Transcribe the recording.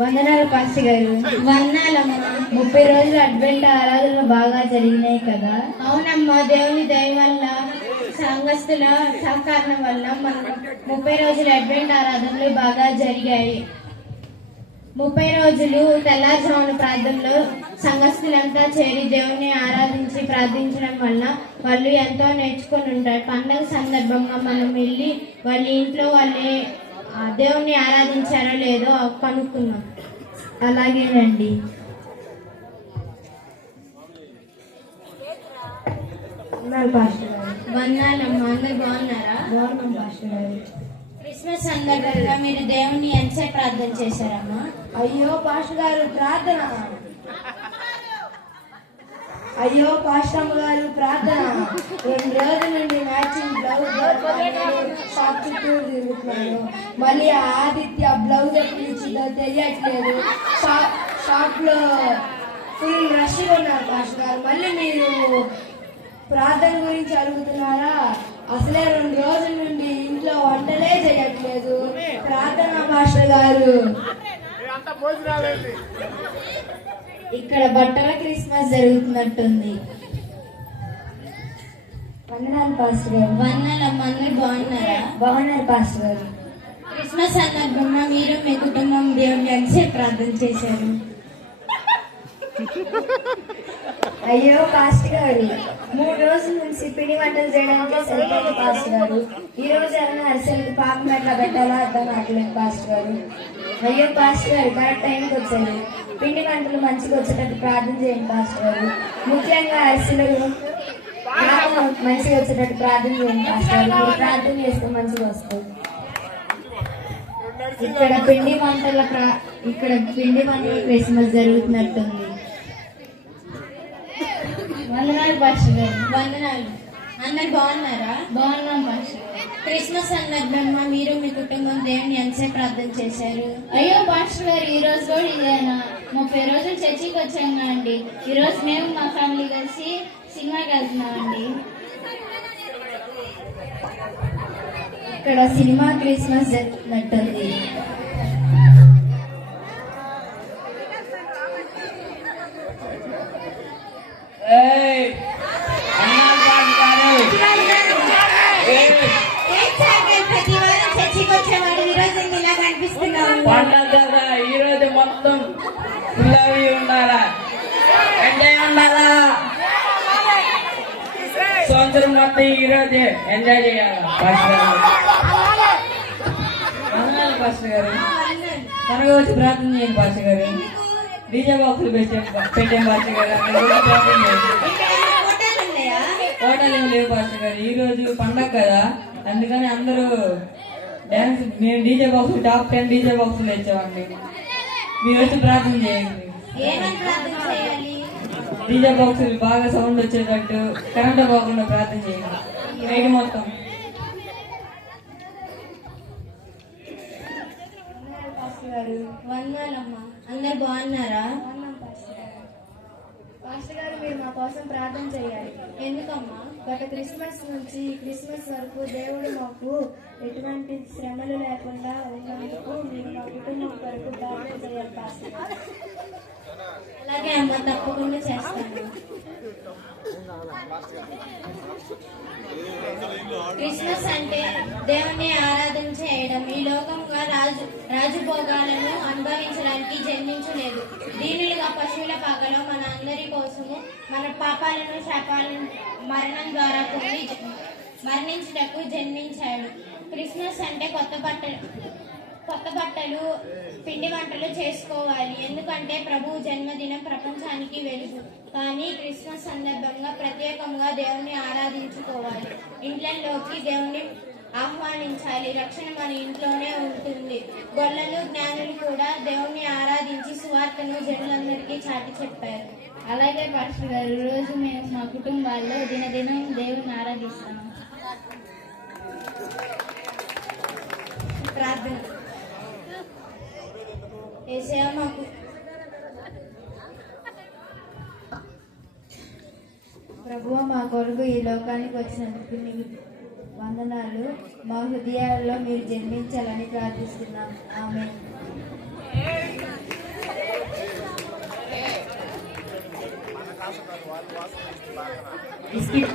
వందనాలు పాస్టర్ గారు. వందనాలమ్మా. 30 రోజులు అడ్వెంట్ ఆరాధనలు బాగా జరిగినాయి కదా? అవునమ్మా, దేవుని దయ వల్ల సంఘస్థుల సహకారం వల్ల మనకు 30 రోజులు అడ్వెంట్ ఆరాధనలు బాగా జరిగాయి. 30 రోజులు తెల్లారుజామున ప్రార్థనలో సంఘస్థులంతా చేరి దేవుని ఆరాధించి ప్రార్థించడం వల్ల వాళ్ళు ఎంతో నేర్చుకొని ఉంటారు. పండగ సందర్భంగా మనం వెళ్ళి వాళ్ళ ఇంట్లో వాళ్ళే దేవుణ్ణి ఆరాధించారో లేదో కనుక్కుందాం. అలాగేనండి. పాస్టర్ గారు. వందనాలమ్మా. అందరు బాగున్నారా? బాగున్నాం పాస్టర్ గారు. క్రిస్మస్ సందర్భంగా మీరు దేవుణ్ణి ఎంతసేపు ప్రార్థన చేశారమ్మా? అయ్యో పాస్టర్ గారు ప్రార్థన. అయ్యో పాస్టర్ గారు ప్రార్థన. 2 రోజుల నుండి మ్యాచింగ్ బ్లౌజ్ షాప్ చుట్టూ తిరుగుతున్నాను. మళ్ళీ ఆదిత్య బ్లౌజ్ ఎప్పుడు ఇచ్చిందో తెలియట్లేదు. షాప్ లో ఫుల్ రష్ ఉన్నారు పాస్టర్ గారు. మళ్ళీ మీరు ప్రార్థన గురించి అడుగుతున్నారా? అసలే 2 రోజుల నుండి ఇంట్లో వంటలే చేయట్లేదు. ప్రార్థన పాస్టర్ గారు. ఇక్కడ బట్టల క్రిస్మస్ జరుగుతున్నట్టుంది. వందనాలు పాస్టర్ గారు. వందనాలమ్మా. అందరు బాగున్నారా? బాగున్నారు పాస్టర్ గారు. క్రిస్మస్ సందర్భంగా మీరు మీ కుటుంబం దేవుని ఎంతసేపు ప్రార్థన చేశారు? అయ్యో పాస్టర్ గారు, 3 రోజుల నుంచి పిండి వంటలు చేయడానికి సరిపోయింది పాస్టర్ గారు. ఈ రోజు ఏమైనా అరిసెలకు పాకం ఎట్లా పెట్టాలో అర్థం కావట్లేదు పాస్టర్ గారు. అయ్యో పాస్టర్ గారు, కరెక్ట్ టైంకి వచ్చారు. పిండి వంటలు మంచిగా వచ్చేటట్టు ప్రార్థన చేయండి పాస్టర్ గారు. ముఖ్యంగా అరిసెలు మంచిగా వచ్చేటట్టు ప్రార్థన చేయండి పాస్టర్ గారు. మీరు ప్రార్థన చేస్తే మంచిగా వస్తుంది. ఇక్కడ పిండి వంటల క్రిస్మస్ జరుగుతున్నట్టుంది. వందనాలు పాస్టర్ గారు. వందనాలు. అందరు బాగున్నారా? బాగున్నాం పాస్టర్. క్రిస్మస్ సందర్భంగా మీరు మీ కుటుంబం దేవుని ఎంతసేపు ప్రార్థన చేశారు? అయ్యో పాస్టర్ గారు, ఈ రోజు కూడా ఇదేనా? 30 రోజులు చర్చికి వచ్చాం అండి. ఈ రోజు మేము మా ఫ్యామిలీ కలిసి సినిమాకి వెళ్తున్నామండి. ఇక్కడ సినిమా క్రిస్మస్ జరుగుతున్నట్టుంది. ఈ రోజు మొత్తం ఉండాలా, ఎంజాయ్ ఉండాలా. సంవత్సరం మొత్తం ఈ రోజు ఎంజాయ్ చేయాలి. పాస్టర్ గారు త్వరగా వచ్చి ప్రార్థన చేయండి పాస్టర్ గారు. డీజే బాక్సులు పెట్టాం పాస్టర్ గారు. హోటల్ ఏం లేవు పాస్టర్ గారు. ఈ రోజు పండగ కదా, అందుకని అందరూ డాన్స్, మేము డీజే బాక్స్ టాప్ 10 డీజే బాక్సులు తెచ్చామండి. మీరు వచ్చి ప్రార్థన చేయండి. డీజే బాక్సులు బాగా సౌండ్ వచ్చేటట్టు, కరెంట్ పోకుండా ప్రార్థన చేయండి నైట్ మొత్తం. వందనాలమ్మా. అందరు బాగున్నారా? పాస్టర్ గారు, మీరు మా కోసం ప్రార్థన చేయాలి. ఎందుకమ్మా? గత క్రిస్మస్ నుంచి క్రిస్మస్ వరకు దేవుడు మాకు ఎటువంటి శ్రమలు లేకుండా ఉన్నందుకు మీరు మా కుటుంబం వరకు ప్రార్థన చేయాలి పాస్టర్ గారు. అలాగే అమ్మ, తప్పకుండా చేస్తాను. క్రిస్మస్ అంటే దేవుణ్ణి ఆరాధన చేయడం. ఈ లోకంగా రాజభోగాలను అనుభవించడానికి జన్మించలేదు. దీనులుగా పశువుల పాకలో మన అందరి కోసము మన పాపాలను శాపాలను మరణం ద్వారా పొంది మరణించుటకు జన్మించాడు. క్రిస్మస్ అంటే కొత్త బట్టలు పిండి వంటలు చేసుకోవాలి. ఎందుకంటే ప్రభువు జన్మదినం ప్రపంచానికి వెలుగు. కానీ క్రిస్మస్ సందర్భంగా ప్రత్యేకంగా దేవుణ్ణి ఆరాధించుకోవాలి. ఇంట్లోకి దేవుణ్ణి ఆహ్వానించాలి. రక్షణ మన ఇంట్లోనే ఉంటుంది. గొల్లలు జ్ఞానులు కూడా దేవుణ్ణి ఆరాధించి సువార్తను జనులందరికీ చాటి చెప్పారు. అలాగే పాస్టర్ గారు, రోజు మేము మా కుటుంబాల్లో దినదినం దేవుణ్ణి ఆరాధిస్తాము. ప్రార్థన. యేసయ్యా, మాకు ప్రభువా, మా కొరకు ఈ లోకానికి వచ్చినందుకు నీకు వందనాలు. మా హృదయాల్లో మీరు జన్మించాలని ప్రార్థిస్తున్నాం. ఆమేన్. ఈ skit